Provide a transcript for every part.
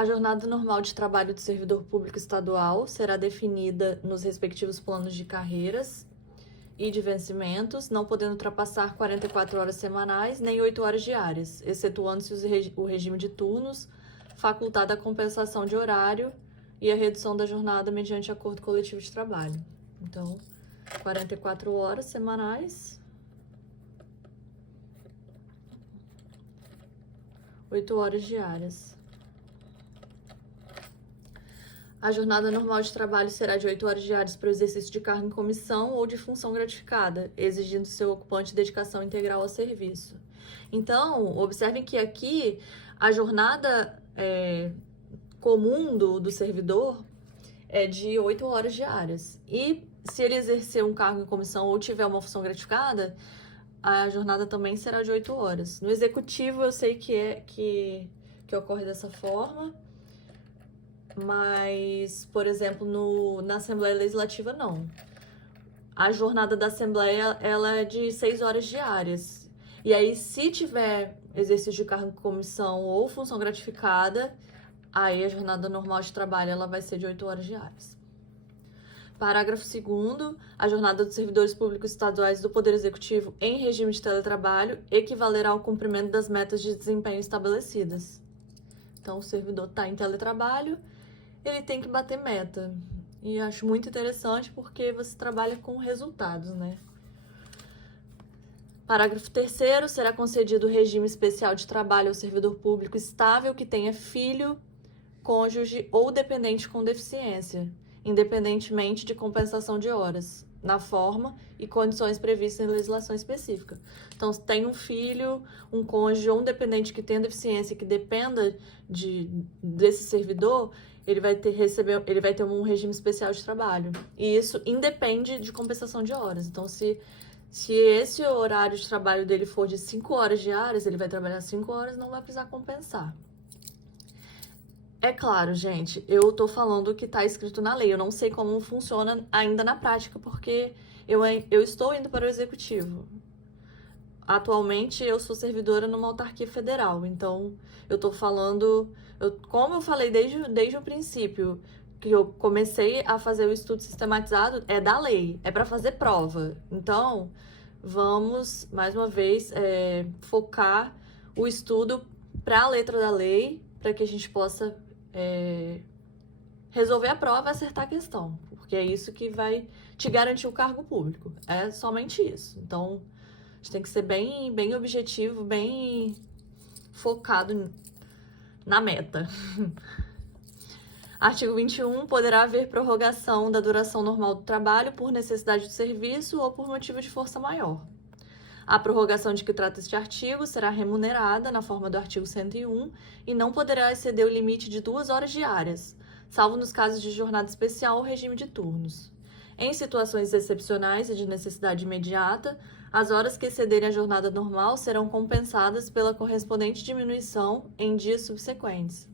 A jornada normal de trabalho do servidor público estadual será definida nos respectivos planos de carreiras e de vencimentos, não podendo ultrapassar 44 horas semanais nem 8 horas diárias, excetuando-se o regime de turnos, facultada a compensação de horário e a redução da jornada mediante acordo coletivo de trabalho. Então, 44 horas semanais, 8 horas diárias. A jornada normal de trabalho será de 8 horas diárias para o exercício de cargo em comissão ou de função gratificada, exigindo seu ocupante dedicação integral ao serviço. Então, observem que aqui a jornada comum do servidor é de 8 horas diárias. E se ele exercer um cargo em comissão ou tiver uma função gratificada, a jornada também será de 8 horas. No executivo, eu sei que ocorre dessa forma, mas, por exemplo, na Assembleia Legislativa, não. A jornada da Assembleia, ela é de 6 horas diárias. E aí, se tiver exercício de cargo em comissão ou função gratificada, aí a jornada normal de trabalho ela vai ser de 8 horas diárias. Parágrafo 2º, a jornada dos servidores públicos estaduais do Poder Executivo em regime de teletrabalho equivalerá ao cumprimento das metas de desempenho estabelecidas. Então, o servidor está em teletrabalho, ele tem que bater meta. E eu acho muito interessante porque você trabalha com resultados, né? Parágrafo 3º, será concedido regime especial de trabalho ao servidor público estável que tenha filho, cônjuge ou dependente com deficiência, independentemente de compensação de horas, na forma e condições previstas em legislação específica. Então, se tem um filho, um cônjuge ou um dependente que tenha deficiência que dependa desse servidor, ele vai ter um regime especial de trabalho. E isso independe de compensação de horas. Então, se esse horário de trabalho dele for de 5 horas diárias, ele vai trabalhar 5 horas, não vai precisar compensar. É claro, gente, eu tô falando o que tá escrito na lei. Eu não sei como funciona ainda na prática, porque eu estou indo para o executivo. Atualmente, eu sou servidora numa autarquia federal, então eu tô falando... como eu falei desde o princípio, que eu comecei a fazer o estudo sistematizado, é da lei, é para fazer prova. Então, vamos, mais uma vez, focar o estudo para a letra da lei, para que a gente possa resolver a prova e acertar a questão, porque é isso que vai te garantir o cargo público, é somente isso. Então, a gente tem que ser bem objetivo, bem focado na meta. Artigo 21, poderá haver prorrogação da duração normal do trabalho por necessidade de serviço ou por motivo de força maior. A prorrogação de que trata este artigo será remunerada na forma do artigo 101 e não poderá exceder o limite de 2 horas diárias, salvo nos casos de jornada especial ou regime de turnos. Em situações excepcionais e de necessidade imediata, as horas que excederem a jornada normal serão compensadas pela correspondente diminuição em dias subsequentes.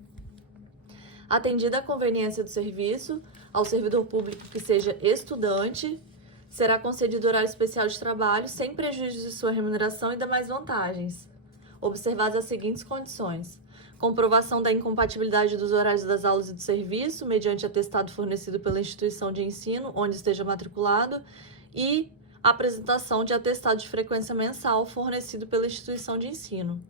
Atendida a conveniência do serviço, ao servidor público que seja estudante, será concedido horário especial de trabalho sem prejuízo de sua remuneração e demais vantagens, observadas as seguintes condições: comprovação da incompatibilidade dos horários das aulas e do serviço, mediante atestado fornecido pela instituição de ensino onde esteja matriculado, e apresentação de atestado de frequência mensal fornecido pela instituição de ensino.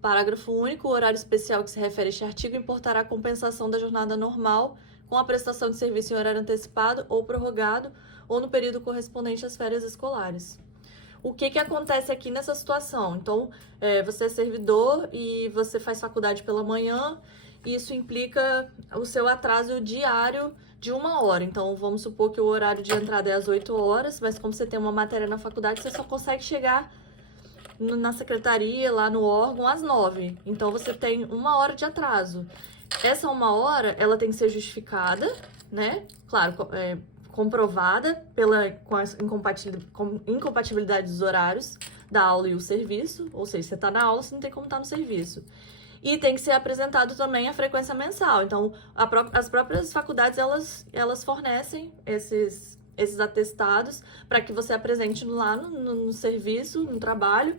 Parágrafo único. O horário especial que se refere a este artigo importará a compensação da jornada normal com a prestação de serviço em horário antecipado ou prorrogado ou no período correspondente às férias escolares. O que acontece aqui nessa situação? Então, você é servidor e você faz faculdade pela manhã, e isso implica o seu atraso diário de 1 hora. Então, vamos supor que o horário de entrada é às 8 horas, mas como você tem uma matéria na faculdade, você só consegue chegar na secretaria, lá no órgão, às 9. Então, você tem 1 hora de atraso. Essa 1 hora, ela tem que ser justificada, né? Claro, comprovada com a incompatibilidade dos horários da aula e o serviço, ou seja, você está na aula, você não tem como estar no serviço. E tem que ser apresentado também a frequência mensal. Então, as próprias faculdades, elas fornecem esses atestados para que você apresente lá no serviço, no trabalho,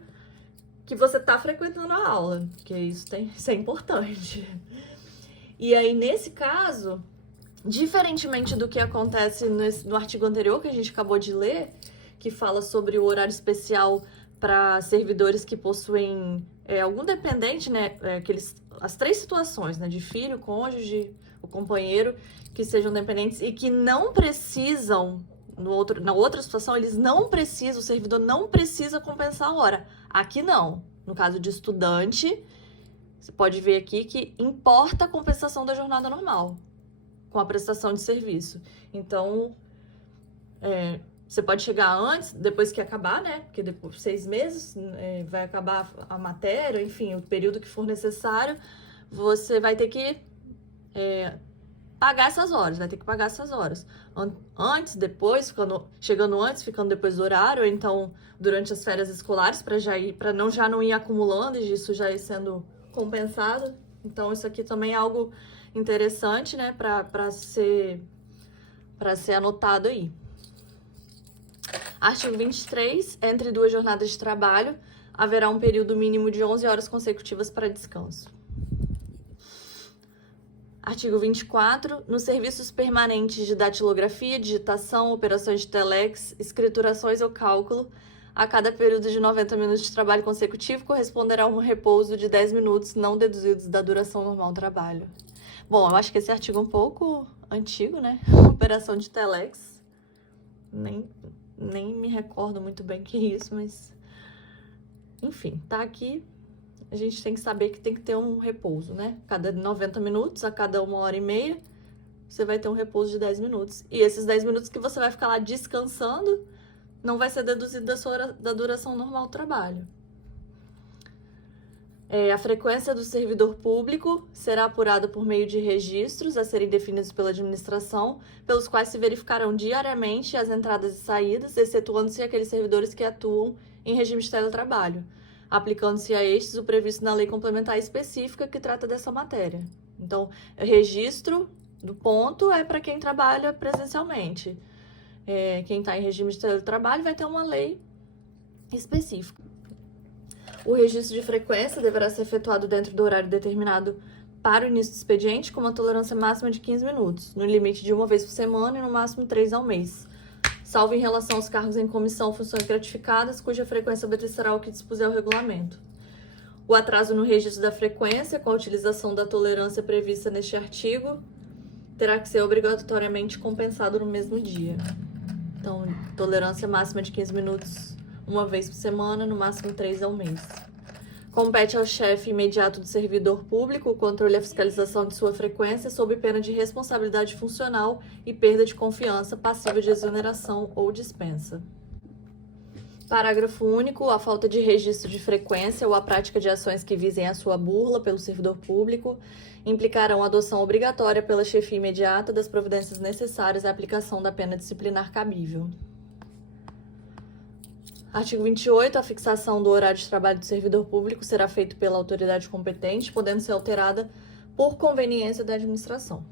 que você está frequentando a aula, que isso é importante. E aí, nesse caso, diferentemente do que acontece no artigo anterior que a gente acabou de ler, que fala sobre o horário especial para servidores que possuem algum dependente, né? As 3 situações, né? De filho, cônjuge, o companheiro, que sejam dependentes e que não precisam, na outra situação, eles não precisam, o servidor não precisa compensar a hora. Aqui não. No caso de estudante, você pode ver aqui que importa a compensação da jornada normal com a prestação de serviço. Então, você pode chegar antes, depois que acabar, né? Porque depois de 6 meses vai acabar a matéria, enfim, o período que for necessário, você vai ter que pagar essas horas, vai ter que pagar essas horas. Antes, depois, chegando antes, ficando depois do horário, ou então durante as férias escolares, para já não ir acumulando e isso já ir sendo compensado. Então, isso aqui também é algo interessante, né, para ser anotado aí. Artigo 23. Entre 2 jornadas de trabalho, haverá um período mínimo de 11 horas consecutivas para descanso. Artigo 24. Nos serviços permanentes de datilografia, digitação, operações de telex, escriturações ou cálculo, a cada período de 90 minutos de trabalho consecutivo corresponderá um repouso de 10 minutos não deduzidos da duração normal do trabalho. Bom, eu acho que esse artigo é um pouco antigo, né? Operação de telex. Nem me recordo muito bem o que é isso, mas... Enfim, tá aqui. A gente tem que saber que tem que ter um repouso, né? Cada 90 minutos, a cada 1h30, você vai ter um repouso de 10 minutos. E esses 10 minutos que você vai ficar lá descansando, não vai ser deduzido da duração normal do trabalho. A frequência do servidor público será apurada por meio de registros a serem definidos pela administração, pelos quais se verificarão diariamente as entradas e saídas, excetuando-se aqueles servidores que atuam em regime de teletrabalho, aplicando-se a estes o previsto na lei complementar específica que trata dessa matéria. Então, registro do ponto é para quem trabalha presencialmente. Quem está em regime de teletrabalho vai ter uma lei específica. O registro de frequência deverá ser efetuado dentro do horário determinado para o início do expediente, com uma tolerância máxima de 15 minutos, no limite de 1 vez por semana e no máximo 3 ao mês, salvo em relação aos cargos em comissão, funções gratificadas, cuja frequência obedecerá ao que dispuser o regulamento. O atraso no registro da frequência, com a utilização da tolerância prevista neste artigo, terá que ser obrigatoriamente compensado no mesmo dia. Então, tolerância máxima de 15 minutos 1 vez por semana, no máximo 3 ao mês. Compete ao chefe imediato do servidor público o controle e a fiscalização de sua frequência, sob pena de responsabilidade funcional e perda de confiança, passível de exoneração ou dispensa. Parágrafo único. A falta de registro de frequência ou a prática de ações que visem a sua burla pelo servidor público implicarão a adoção obrigatória pela chefia imediata das providências necessárias à aplicação da pena disciplinar cabível. Artigo 28. A fixação do horário de trabalho do servidor público será feito pela autoridade competente, podendo ser alterada por conveniência da administração.